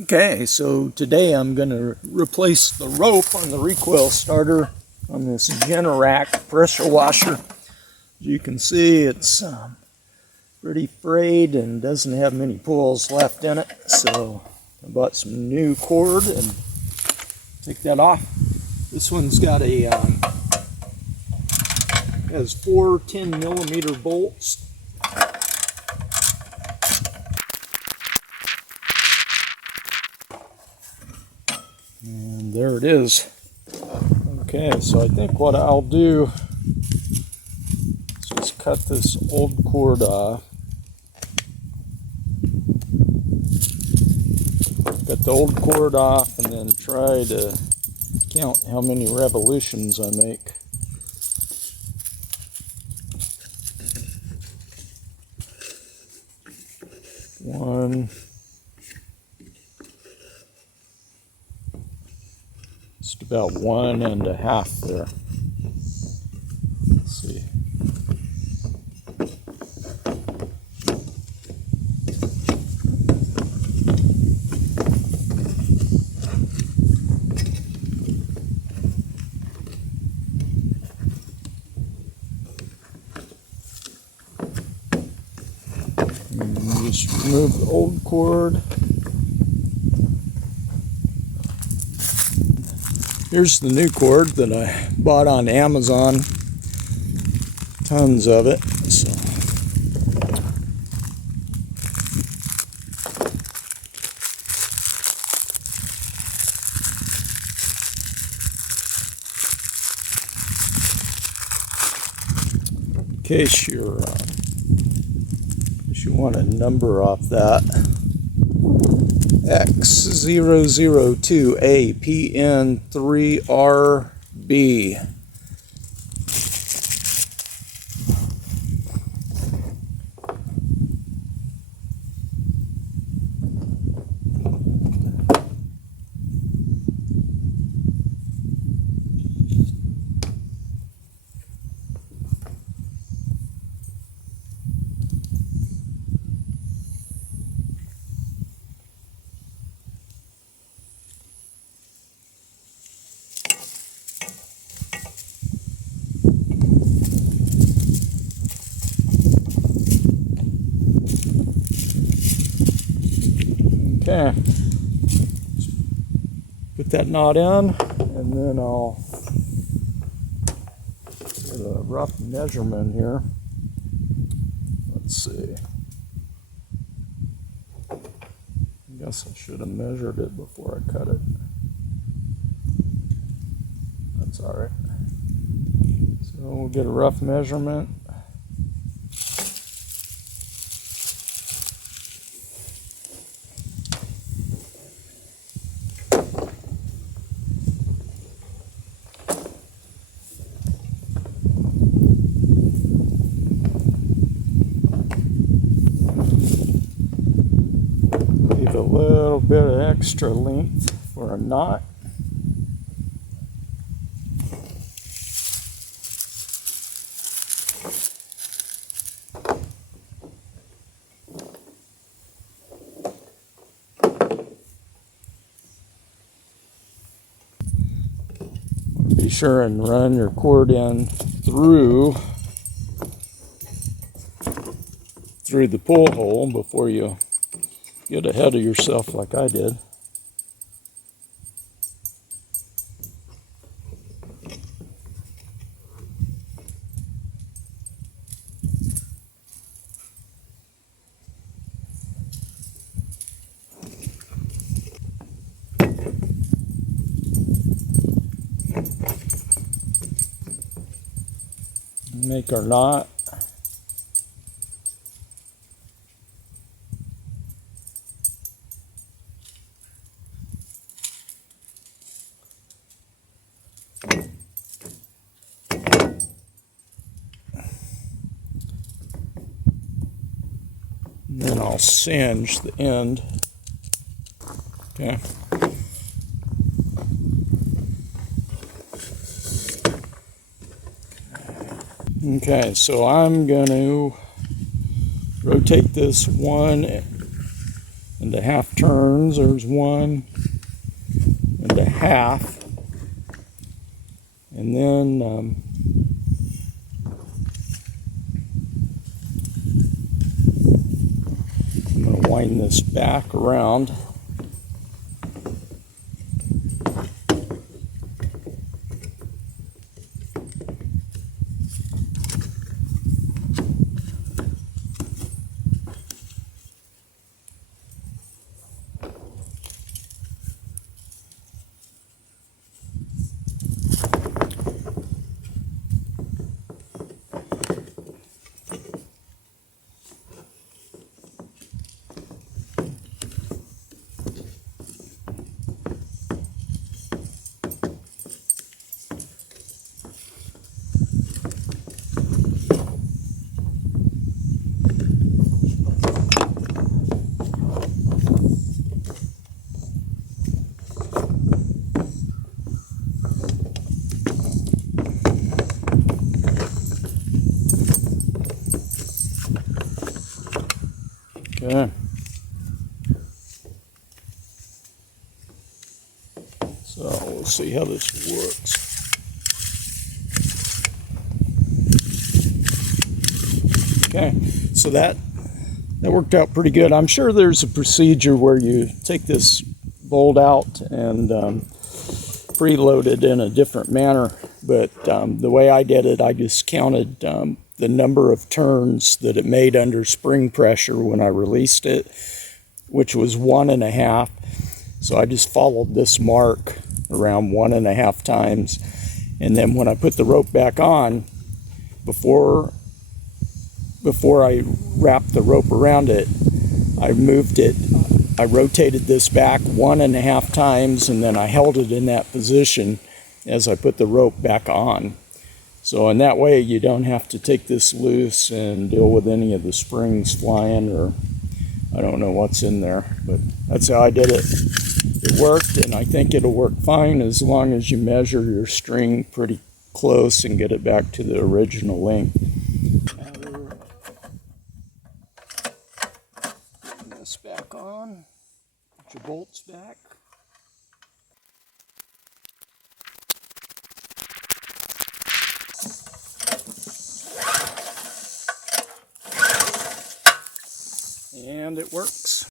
Okay, so today I'm going to replace the rope on the recoil starter on this Generac pressure washer. As you can see, it's pretty frayed and doesn't have many pulls left in it. So I bought some new cord and take that off. This one's got a has 4 10mm bolts. And there it is. Okay, so I think what I'll do is just cut this old cord off. Cut the old cord off and then try to count how many revolutions I make. One. Just about 1.5 there. Let's see. And just remove the old cord. Here's the new cord that I bought on Amazon. Tons of it. So. In case you want a number off that. X002APN3RB. Okay, put that knot in, and then I'll get a rough measurement here. Let's see. I guess I should have measured it before I cut it. That's all right. So we'll get a rough measurement. Leave a little bit of extra length for a knot. Be sure and run your cord in through the pull hole before you get ahead of yourself like I did. Make our knot. And then I'll singe the end. Okay. Okay, so I'm going to rotate this 1 into half turns. There's 1 into half. And then I'm going to wind this back around. Okay. So we'll see how this works. Okay, so that worked out pretty good. I'm sure there's a procedure where you take this bolt out and preload it in a different manner, but the way I did it, I just counted the number of turns that it made under spring pressure when I released it, which was 1.5. So I just followed this mark around 1.5 times, and then when I put the rope back on, before I wrapped the rope around it, I moved it, I rotated this back 1.5 times, and then I held it in that position as I put the rope back on. So in that way you don't have to take this loose and deal with any of the springs flying, or I don't know what's in there, but that's how I did it. It worked, and I think it'll work fine as long as you measure your string pretty close and get it back to the original length. Putting this back on, put your bolts back. And it worked.